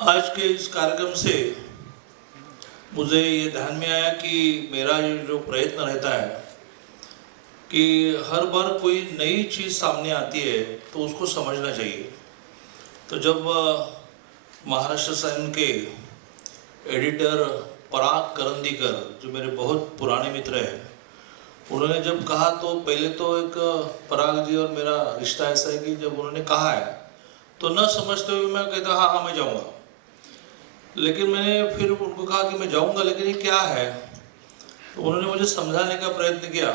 आज के इस कार्यक्रम से मुझे ये ध्यान में आया कि मेरा ये जो प्रयत्न रहता है कि हर बार कोई नई चीज़ सामने आती है तो उसको समझना चाहिए। तो जब महाराष्ट्र साइन के एडिटर पराग करंदीकर, जो मेरे बहुत पुराने मित्र हैं, उन्होंने जब कहा तो पहले तो एक पराग जी और मेरा रिश्ता ऐसा है कि जब उन्होंने कहा है तो न समझते हुए मैं कहता हाँ हाँ मैं जाऊँगा। लेकिन मैंने फिर उनको कहा कि मैं जाऊंगा, लेकिन ये क्या है। तो उन्होंने मुझे समझाने का प्रयत्न किया।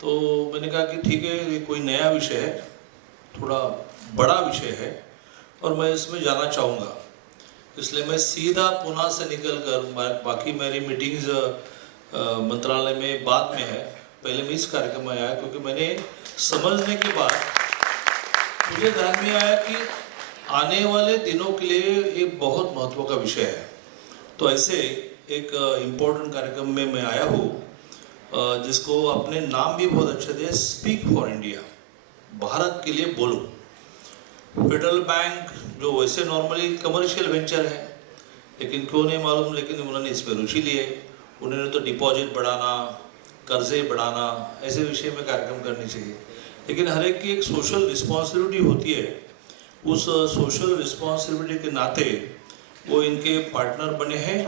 तो मैंने कहा कि ठीक है, ये कोई नया विषय है, थोड़ा बड़ा विषय है और मैं इसमें जाना चाहूँगा। इसलिए मैं सीधा पुणे से निकल कर, बाकी मेरी मीटिंग्स मंत्रालय में बाद में है, पहले मैं इस कार्यक्रम में आया क्योंकि मैंने समझने के बाद मुझे ध्यान में आया कि आने वाले दिनों के लिए एक बहुत महत्व का विषय है। तो ऐसे एक इम्पोर्टेंट कार्यक्रम में मैं आया हूँ जिसको अपने नाम भी बहुत अच्छे थे, स्पीक फॉर इंडिया, भारत के लिए बोलो। फेडरल बैंक जो वैसे नॉर्मली कमर्शियल वेंचर है, लेकिन क्यों नहीं मालूम, लेकिन उन्होंने इसमें रुचि लिए। उन्होंने तो डिपॉजिट बढ़ाना, कर्जे बढ़ाना, ऐसे विषय में कार्यक्रम करने चाहिए। लेकिन हर एक की एक सोशल रिस्पॉन्सिबिलिटी होती है। उस सोशल रिस्पॉन्सिबिलिटी के नाते वो इनके पार्टनर बने हैं।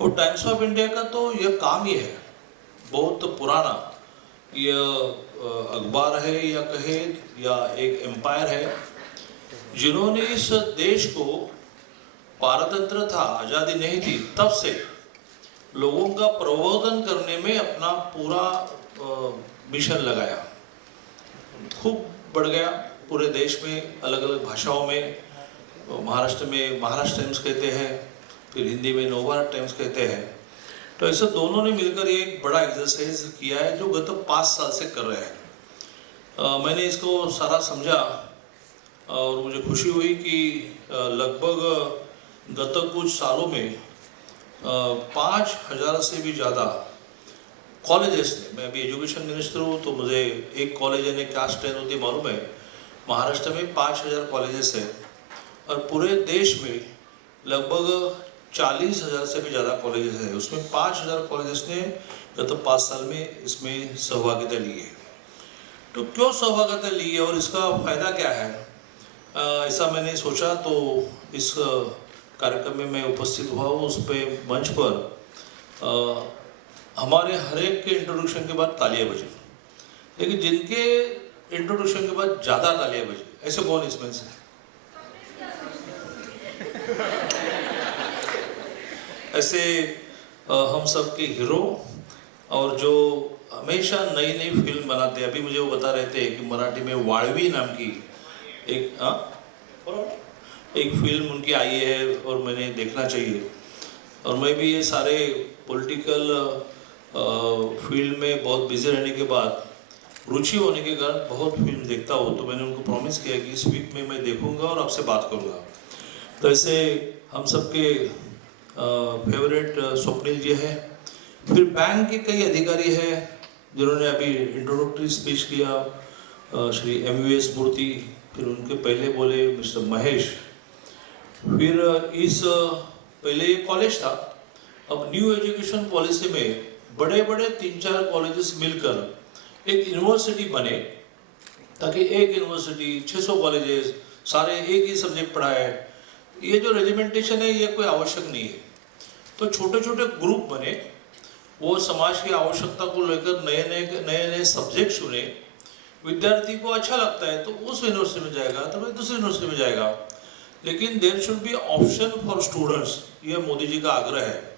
और टाइम्स ऑफ इंडिया का तो यह काम ही है, बहुत पुराना यह अखबार है या कहे या एक एम्पायर है, जिन्होंने इस देश को, पारतंत्र था, आज़ादी नहीं थी, तब से लोगों का प्रबोधन करने में अपना पूरा मिशन लगाया। खूब बढ़ गया पूरे देश में, अलग अलग भाषाओं में। महाराष्ट्र में महाराष्ट्र टाइम्स कहते हैं, फिर हिंदी में नवभारत टाइम्स कहते हैं। तो ऐसे दोनों ने मिलकर एक बड़ा एक्सरसाइज किया है जो गत 5 साल से कर रहे हैं। मैंने इसको सारा समझा और मुझे खुशी हुई कि लगभग गत कुछ सालों में 5000 से भी ज़्यादा कॉलेजेस ने, मैं अभी एजुकेशन मिनिस्टर हूँ तो मुझे एक कॉलेज यानी क्या स्ट्रेंथ होती है मालूम है। महाराष्ट्र में 5000 कॉलेजेस हैं और पूरे देश में लगभग 40,000 से भी ज़्यादा कॉलेजेस हैं। उसमें 5000 कॉलेजेस ने गत 5 साल में इसमें सहभागिता ली है। तो क्यों सहभागिता ली है और इसका फ़ायदा क्या है, ऐसा मैंने सोचा। तो इस कार्यक्रम में मैं उपस्थित हुआ हूँ। उस पर मंच पर हमारे हर एक के इंट्रोडक्शन के बाद तालियां बजी, लेकिन जिनके इंट्रोडक्शन के बाद ज़्यादा तालियां बजी, ऐसे कौन इसमें से? ऐसे हम सब के हीरो और जो हमेशा नई नई फिल्म बनाते हैं। अभी मुझे वो बता रहे थे कि मराठी में वाळवी नाम की एक फिल्म उनकी आई है और मैंने देखना चाहिए। और मैं भी ये सारे पॉलिटिकल फील्ड में बहुत बिजी रहने के बाद, रुचि होने के कारण बहुत फिल्म देखता हूँ। तो मैंने उनको प्रॉमिस किया कि इस वीक में मैं देखूंगा और आपसे बात करूंगा। तो ऐसे हम सबके फेवरेट स्वप्निल जी हैं। फिर बैंक के कई अधिकारी हैं जिन्होंने अभी इंट्रोडक्टरी स्पीच किया, श्री MVS मूर्ति, फिर उनके पहले बोले मिस्टर महेश। फिर इस पहले ये कॉलेज था, अब न्यू एजुकेशन पॉलिसी में बड़े बड़े 3-4 कॉलेजेस मिलकर एक यूनिवर्सिटी बने, ताकि एक यूनिवर्सिटी 600 कॉलेजेस सारे एक ही सब्जेक्ट पढ़ाए। ये जो रेजिमेंटेशन है ये कोई आवश्यक नहीं है। तो छोटे छोटे ग्रुप बने, वो समाज की आवश्यकता को लेकर नए नए सब्जेक्ट चुने। विद्यार्थी को अच्छा लगता है तो उस यूनिवर्सिटी में जाएगा, तो वह दूसरी यूनिवर्सिटी में जाएगा। लेकिन there should be option for students, ये मोदी जी का आग्रह है।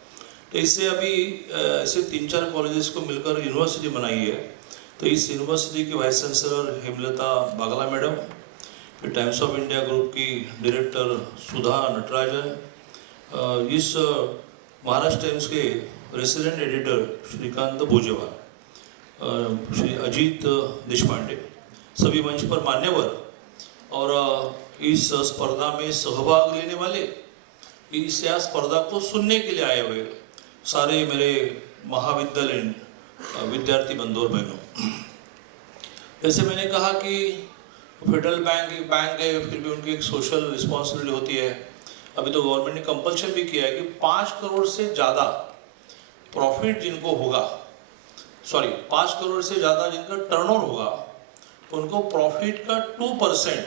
तो इससे अभी ऐसे 3-4 कॉलेजेस को मिलकर यूनिवर्सिटी बनाई है। तो इस यूनिवर्सिटी की वाइस चांसलर हेमलता बागला मैडम, फिर टाइम्स ऑफ इंडिया ग्रुप की डायरेक्टर सुधा नटराजन, इस महाराष्ट्र टाइम्स के रेसिडेंट एडिटर श्रीकांत भोजेवार, श्री अजीत देशपांडे, सभी मंच पर मान्यवर और इस स्पर्धा में सहभाग लेने वाले, इस स्पर्धा को सुनने के लिए आए हुए सारे मेरे महाविद्यालयीन विद्यार्थी बंधु और बहनों। जैसे मैंने कहा कि फेडरल बैंक एक बैंक है, फिर भी उनकी एक सोशल रिस्पॉन्सिबिलिटी होती है। अभी तो गवर्नमेंट ने कंपल्शन भी किया है कि 5 करोड़ से ज़्यादा प्रॉफिट जिनको होगा, 5 करोड़ से ज़्यादा जिनका टर्नओवर होगा, उनको प्रॉफिट का 2%,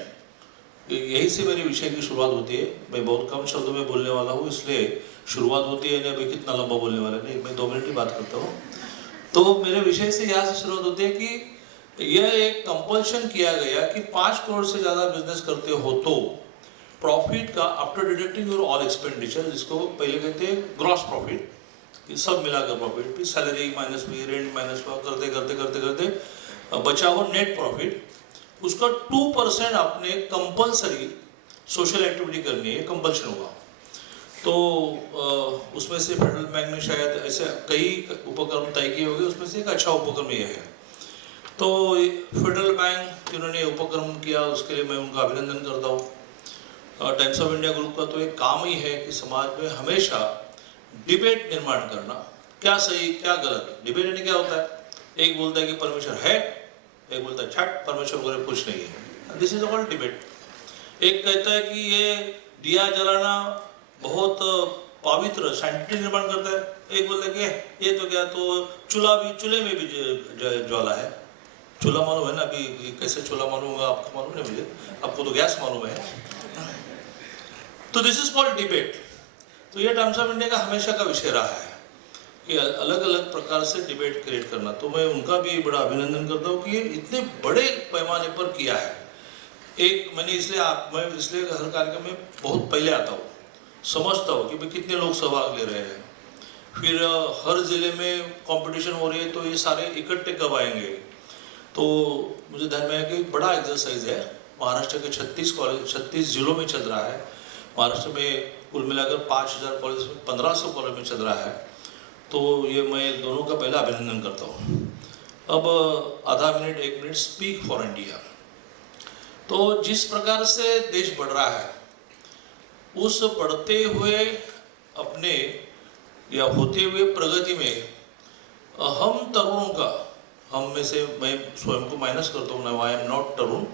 यही से मेरे विषय की शुरुआत होती है। मैं बहुत कम शब्दों में बोलने वाला हूँ, इसलिए शुरुआत होती है, नहीं अभी कितना लंबा बोलने वाला नहीं, मैं 2 मिनट ही बात करता हूँ। तो मेरे विषय से यहाँ से शुरुआत होती है कि यह एक कंपल्शन किया गया कि 5 करोड़ से ज़्यादा बिजनेस करते हो तो प्रॉफिट का after deducting your all expenditure, जिसको पहले कहते हैं ग्रॉस प्रॉफिट, ये सब मिलाकर प्रॉफिट, फिर सैलरी माइनस भी, रेंट माइनस करते करते करते करते बचा हो नेट प्रॉफिट, उसका 2% आपने कंपलसरी सोशल एक्टिविटी करनी है, कंपल्शन होगा। तो उसमें से फेडरल बैंक ने शायद ऐसे कई उपक्रम तय किए होंगे, उसमें से एक अच्छा उपक्रम ये है। तो फेडरल बैंक जिन्होंने उपक्रम किया उसके लिए मैं उनका अभिनंदन करता हूँ। टाइम्स ऑफ इंडिया ग्रुप का तो एक काम ही है कि समाज में हमेशा डिबेट निर्माण करना, क्या सही क्या गलत। डिबेट यानी क्या होता है, एक बोलता है कि परमेश्वर है, एक बोलता है छठ परमेश्वर वगैरह कुछ नहीं है, दिस इज ऑल डिबेट। एक कहता है कि ये दिया जलाना बहुत पवित्र साइंटिफिक निर्माण करता है, एक बोलता है कि ये तो क्या, तो चूल्हे में भी ज्वाला है। चूल्हा मालूम है ना, अभी कैसे चूल्हा मालूम होगा आपको, मालूम नहीं मुझे, आपको तो गैस मालूम है। तो दिस इज कॉल्ड डिबेट। तो ये टाइम्स ऑफ इंडिया का हमेशा का विषय रहा है कि अलग अलग प्रकार से डिबेट क्रिएट करना। तो मैं उनका भी बड़ा अभिनंदन करता हूँ कि ये इतने बड़े पैमाने पर किया है। एक मैं इसलिए हर कार्यक्रम में बहुत पहले आता हूँ, समझता हूँ कि भाई कितने लोग सहभाग ले रहे हैं, फिर हर ज़िले में कंपटीशन हो रही है, तो ये सारे इकट्ठे कब आएंगे। तो मुझे ध्यान में आया कि बड़ा एक्सरसाइज है, महाराष्ट्र के 36 जिलों में चल रहा है। महाराष्ट्र में कुल मिलाकर 5000 कॉलेज में 1500 कॉलेज में चल रहा है। तो ये मैं दोनों का पहला अभिनंदन करता हूँ। अब आधा minute 1 minute speak for India. तो जिस प्रकार से देश बढ़ रहा है, उस बढ़ते हुए अपने या होते हुए प्रगति में हम तरुणों का, हम में से मैं स्वयं को माइनस करता हूँ, आई एम नॉट तरुण,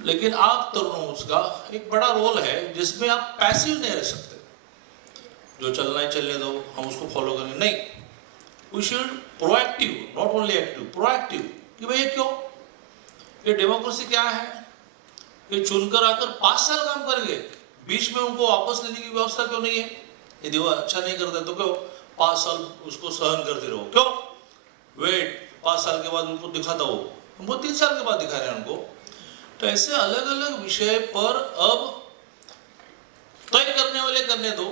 लेकिन आप तरुणों उसका एक बड़ा रोल है जिसमें आप पैसिव नहीं रह सकते। जो चलना है चलने दो, हम उसको फॉलो करेंगे, नहीं, we should proactive, not only active, proactive. कि भाई ये क्यों, ये डेमोक्रेसी क्या है, ये चुनकर आकर 5 साल काम करेंगे, बीच में उनको वापस लेने की व्यवस्था क्यों नहीं है। यदि वो अच्छा नहीं करता तो क्यों 5 साल उसको सहन करते रहो, क्यों वेट 5 साल के बाद उनको दिखाता हो, वो 3 साल के बाद दिखा रहे हैं उनको। तो ऐसे अलग अलग विषय पर अब तय करने वाले करने दो,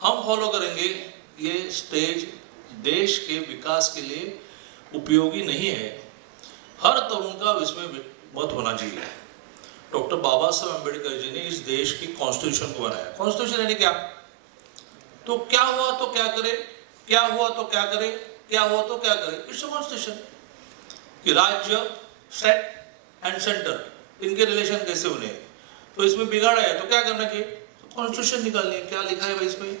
हम फॉलो करेंगे। ये स्टेज देश के विकास के लिए उपयोगी नहीं है। हर तरुण का इसमें मत होना चाहिए। डॉक्टर बाबा साहब अम्बेडकर जी ने इस देश की कॉन्स्टिट्यूशन को बनाया। कॉन्स्टिट्यूशन यानी क्या, तो क्या हुआ तो क्या करे, क्या हुआ तो क्या करे, क्या हुआ तो क्या करे, इट्स कॉन्स्टिट्यूशन। कि राज्य, स्टेट एंड सेंटर, इनके रिलेशन कैसे होने, तो इसमें बिगाड़ा है तो क्या करना चाहिए, तो कॉन्स्टिट्यूशन निकालनी है, क्या लिखा है भाई इसमें।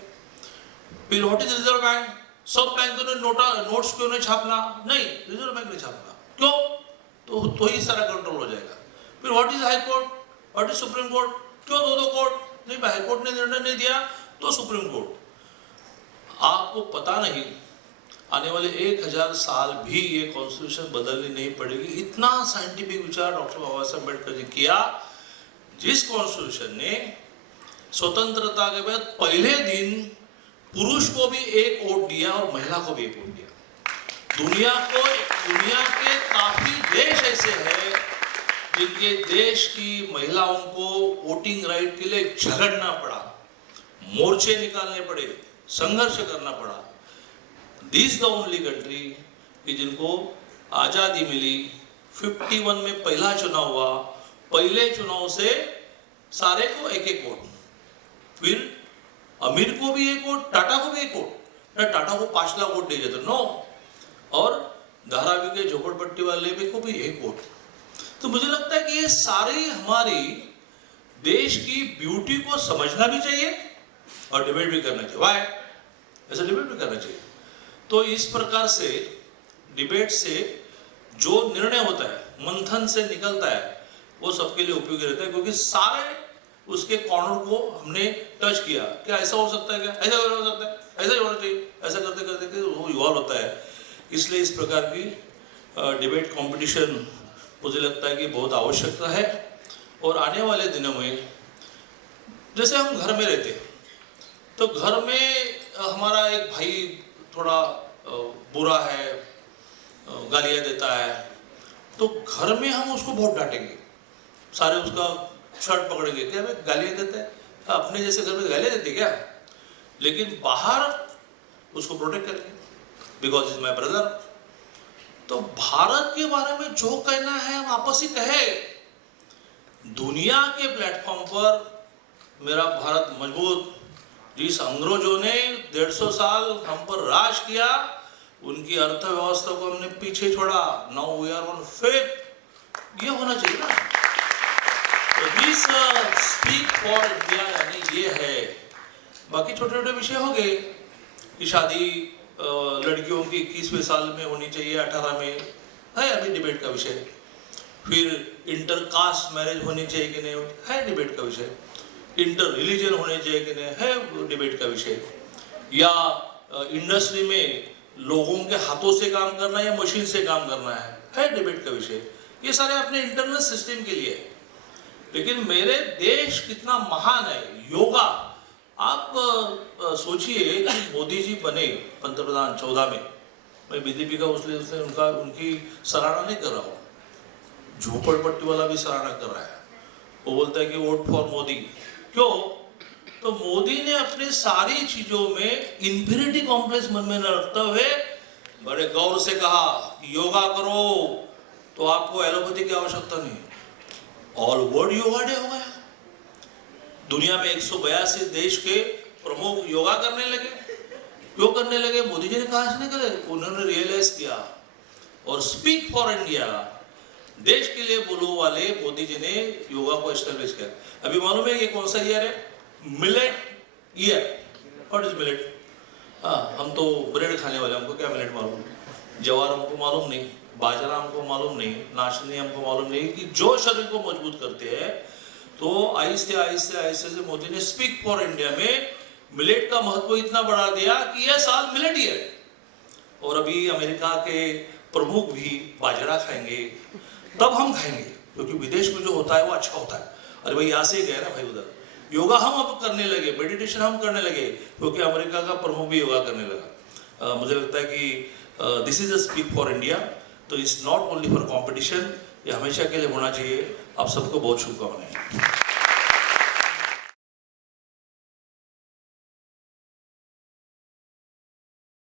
फिर व्हाट इज रिजर्व बैंक, सब बैंकों ने नोट्स क्यों नहीं छापना, नहीं रिजर्व बैंक ने छापना, क्यों, तो ही सारा कंट्रोल हो जाएगा। फिर what is high court, what is supreme court, क्यों दो कोर्ट, नहीं हाई कोर्ट ने निर्णय नहीं दिया तो सुप्रीम कोर्ट। आपको पता नहीं आने वाले 1000 साल भी ये कॉन्स्टिट्यूशन बदलनी नहीं पड़ेगी। इतना साइंटिफिक विचार डॉक्टर बाबा साहब अम्बेडकर जी किया, जिस कॉन्स्टिट्यूशन ने स्वतंत्रता के बाद पहले दिन पुरुष को भी एक वोट दिया और महिला को भी एक वोट दिया। दुनिया के काफी देश ऐसे हैं जिनके देश की महिलाओं को वोटिंग राइट के लिए झगड़ना पड़ा, मोर्चे निकालने पड़े, संघर्ष करना पड़ा। दिस द ओनली कंट्री कि जिनको आज़ादी मिली, 51 में पहला चुनाव हुआ, पहले चुनाव से सारे को एक एक वोट, फिर अमीर को भी एक वोट, टाटा को भी एक वोट, ना टाटा को 5 लाख वोट दे जाते, नो, और धारावी के झोपड़पट्टी वाले भी को भी एक वोट। तो मुझे लगता है कि ये सारी हमारी देश की ब्यूटी को समझना भी चाहिए और डिबेट भी करना चाहिए। वाई ऐसा डिबेट भी करना चाहिए। तो इस प्रकार से डिबेट से जो निर्णय होता है, मंथन से निकलता है, वो सबके लिए उपयोगी रहता है, क्योंकि सारे उसके कॉर्नर को हमने टच किया, क्या ऐसा हो सकता है, क्या ऐसा हो सकता है, ऐसा ही होना चाहिए, ऐसा करते करते वो इवॉल्व होता है। इसलिए इस प्रकार की डिबेट कंपटीशन मुझे लगता है कि बहुत आवश्यकता है। और आने वाले दिनों में जैसे हम घर में रहते तो घर में हमारा एक भाई थोड़ा बुरा है, गालियाँ देता है, तो घर में हम उसको बहुत डांटेंगे, सारे उसका शर्ट पकड़ेंगे, क्या भाई गालियाँ देता है, अपने जैसे घर में गालियाँ देते क्या, लेकिन बाहर उसको प्रोटेक्ट करेंगे बिकॉज इज माई ब्रदर। तो भारत के बारे में जो कहना है हम आपस ही कहे। दुनिया के प्लेटफॉर्म पर मेरा भारत मजबूत, जिस अंग्रेजों ने 150 साल हम पर राज किया, उनकी अर्थव्यवस्था को हमने पीछे छोड़ा, now we are on faith, ये होना चाहिए ना। तो दिस स्पीक फॉर इंडिया यानी ये है। बाकी छोटे छोटे विषय हो गए कि शादी लड़कियों की 21वें साल में होनी चाहिए, 18 में है अभी डिबेट का विषय। फिर इंटरकास्ट मैरिज होनी चाहिए कि नहीं है डिबेट का विषय। इंटर रिलीजन होने चाहिए कि नहीं है डिबेट का विषय। या इंडस्ट्री में लोगों के हाथों से काम करना या मशीन से काम करना है डिबेट का विषय। ये सारे अपने इंटरनल सिस्टम के लिए है। लेकिन मेरे देश कितना महान है, योगा। आप सोचिए कि मोदी जी बने पंतप्रधान 14 में, मैं बीजेपी का उसने उनकी सराहना नहीं कर रहा हूँ, झोपड़पट्टी वाला भी सराहना कर रहा है। वो बोलता है कि वोट फॉर मोदी। क्यों? तो मोदी ने अपने सारी चीजों में इंफिनिटी कॉम्प्लेक्स मन में न रखते हुए बड़े गौर से कहा कि योगा करो तो आपको एलोपैथी की आवश्यकता नहीं, ऑल वर्ल्ड योगा डे हो गया। दुनिया में 182 देश के प्रमुख योगा करने लगे। क्यों करने लगे? मोदी जी ने कहा इसने करे, उन्होंने रियलाइज किया। और स्पीक फॉर इंडिया, देश के लिए बोलो वाले मोदी जी ने योगा को एस्टेब्लिश किया। अभी मालूम है ये कौन सा ईयर है? Millet year. What is millet? हाँ, हम तो ब्रेड खाने वाले, हमको क्या मिलेट मालूम, ज्वार हमको मालूम नहीं, बाजरा हमको मालूम नहीं, नाशनी हमको मालूम नहीं, कि जो शरीर को मजबूत करते हैं। तो आहिस्ते आहिस्ते आहिस्ते से मोदी ने स्पीक फॉर इंडिया में मिलेट का महत्व इतना बढ़ा दिया कि यह साल मिलेट ईयर है। और अभी अमेरिका के प्रमुख भी बाजरा खाएंगे, तब हम खाएंगे, क्योंकि विदेश में जो होता है वो अच्छा होता है। अरे भाई यहाँ से ही गए ना भाई उधर। योगा हम अब करने लगे, मेडिटेशन हम करने लगे, क्योंकि अमेरिका का प्रमुख भी योगा करने लगा। मुझे लगता है कि this is a speak for India. तो it's not only for competition, ये हमेशा के लिए होना चाहिए। आप सबको बहुत शुभकामनाएं।